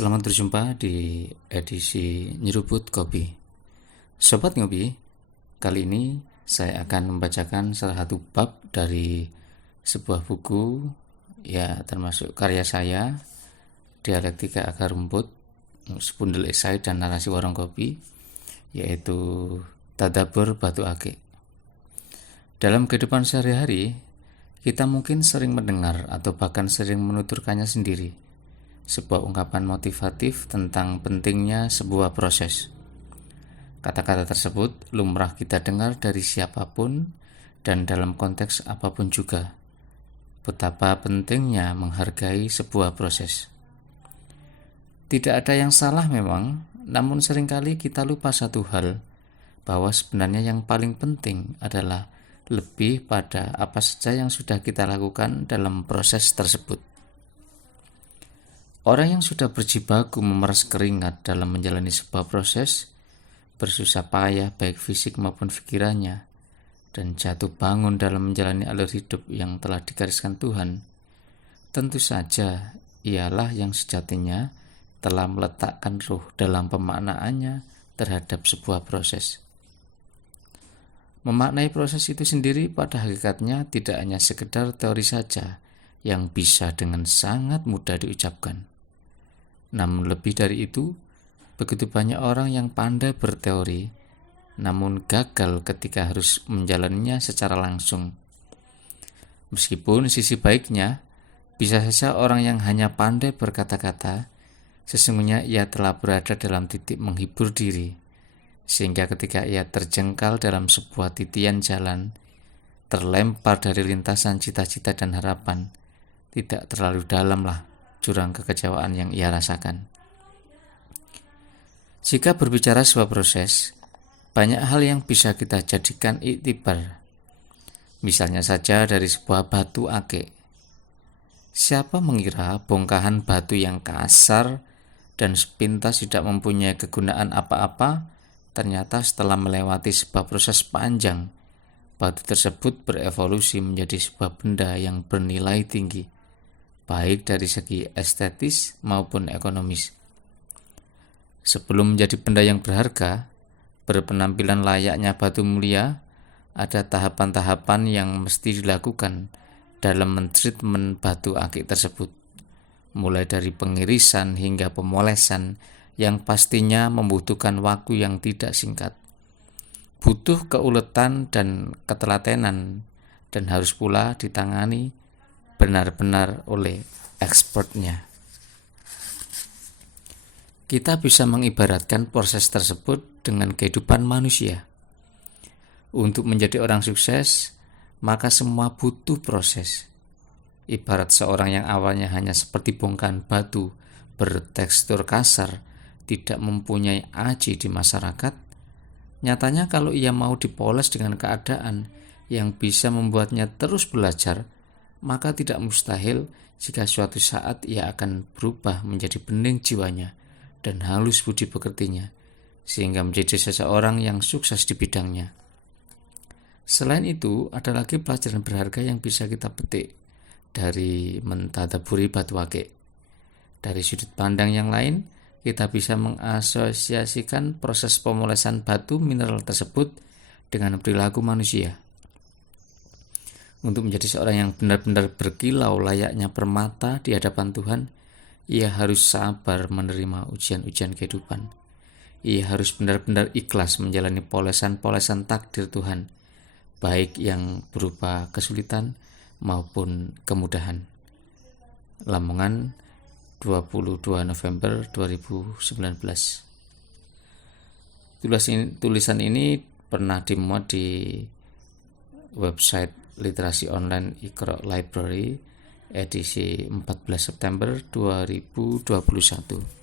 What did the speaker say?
Selamat berjumpa di edisi Nyeruput Kopi. Sobat Ngopi, kali ini saya akan membacakan salah satu bab dari sebuah buku, ya termasuk karya saya, Dialektika Akar Rumput, Sebundel Esai dan Narasi Warung Kopi, yaitu Tadabbur Batu Akik. Dalam kehidupan sehari-hari, kita mungkin sering mendengar atau bahkan sering menuturkannya sendiri, sebuah ungkapan motivatif tentang pentingnya sebuah proses. Kata-kata tersebut lumrah kita dengar dari siapapun dan dalam konteks apapun juga. Betapa pentingnya menghargai sebuah proses. Tidak ada yang salah memang, namun seringkali kita lupa satu hal, bahwa sebenarnya yang paling penting adalah lebih pada apa saja yang sudah kita lakukan dalam proses tersebut. Orang yang sudah berjibaku memeras keringat dalam menjalani sebuah proses, bersusah payah baik fisik maupun pikirannya, dan jatuh bangun dalam menjalani alur hidup yang telah digariskan Tuhan, tentu saja ialah yang sejatinya telah meletakkan ruh dalam pemaknaannya terhadap sebuah proses. Memaknai proses itu sendiri pada hakikatnya tidak hanya sekedar teori saja yang bisa dengan sangat mudah diucapkan. Namun lebih dari itu, begitu banyak orang yang pandai berteori, namun gagal ketika harus menjalaninya secara langsung. Meskipun sisi baiknya, bisa saja orang yang hanya pandai berkata-kata, sesungguhnya ia telah berada dalam titik menghibur diri, sehingga ketika ia terjengkal dalam sebuah titian jalan, terlempar dari lintasan cita-cita dan harapan, tidak terlalu dalamlah jurang kekecewaan yang ia rasakan. Jika berbicara sebuah proses, banyak hal yang bisa kita jadikan iktibar. Misalnya saja dari sebuah batu akik. Siapa mengira bongkahan batu yang kasar dan sepintas tidak mempunyai kegunaan apa-apa, ternyata setelah melewati sebuah proses panjang, batu tersebut berevolusi menjadi sebuah benda yang bernilai tinggi, baik dari segi estetis maupun ekonomis. Sebelum menjadi benda yang berharga, berpenampilan layaknya batu mulia, ada tahapan-tahapan yang mesti dilakukan dalam mentreatment batu akik tersebut, mulai dari pengirisan hingga pemolesan yang pastinya membutuhkan waktu yang tidak singkat. Butuh keuletan dan ketelatenan, dan harus pula ditangani benar-benar oleh expertnya. Kita bisa mengibaratkan proses tersebut dengan kehidupan manusia. Untuk menjadi orang sukses, maka semua butuh proses. Ibarat seorang yang awalnya hanya seperti bongkahan batu bertekstur kasar, tidak mempunyai aji di masyarakat, nyatanya kalau ia mau dipoles dengan keadaan yang bisa membuatnya terus belajar, maka tidak mustahil jika suatu saat ia akan berubah menjadi bening jiwanya dan halus budi pekertinya, sehingga menjadi seseorang yang sukses di bidangnya. Selain itu, ada lagi pelajaran berharga yang bisa kita petik dari mentadaburi batu akik. Dari sudut pandang yang lain, kita bisa mengasosiasikan proses pemolesan batu mineral tersebut dengan perilaku manusia. Untuk menjadi seorang yang benar-benar berkilau layaknya permata di hadapan Tuhan, ia harus sabar menerima ujian-ujian kehidupan. Ia harus benar-benar ikhlas menjalani polesan-polesan takdir Tuhan, baik yang berupa kesulitan maupun kemudahan. Lamongan, 22 November 2019. Tulisan ini pernah dimuat di website Literasi Online Iqra Library edisi 14 September 2021.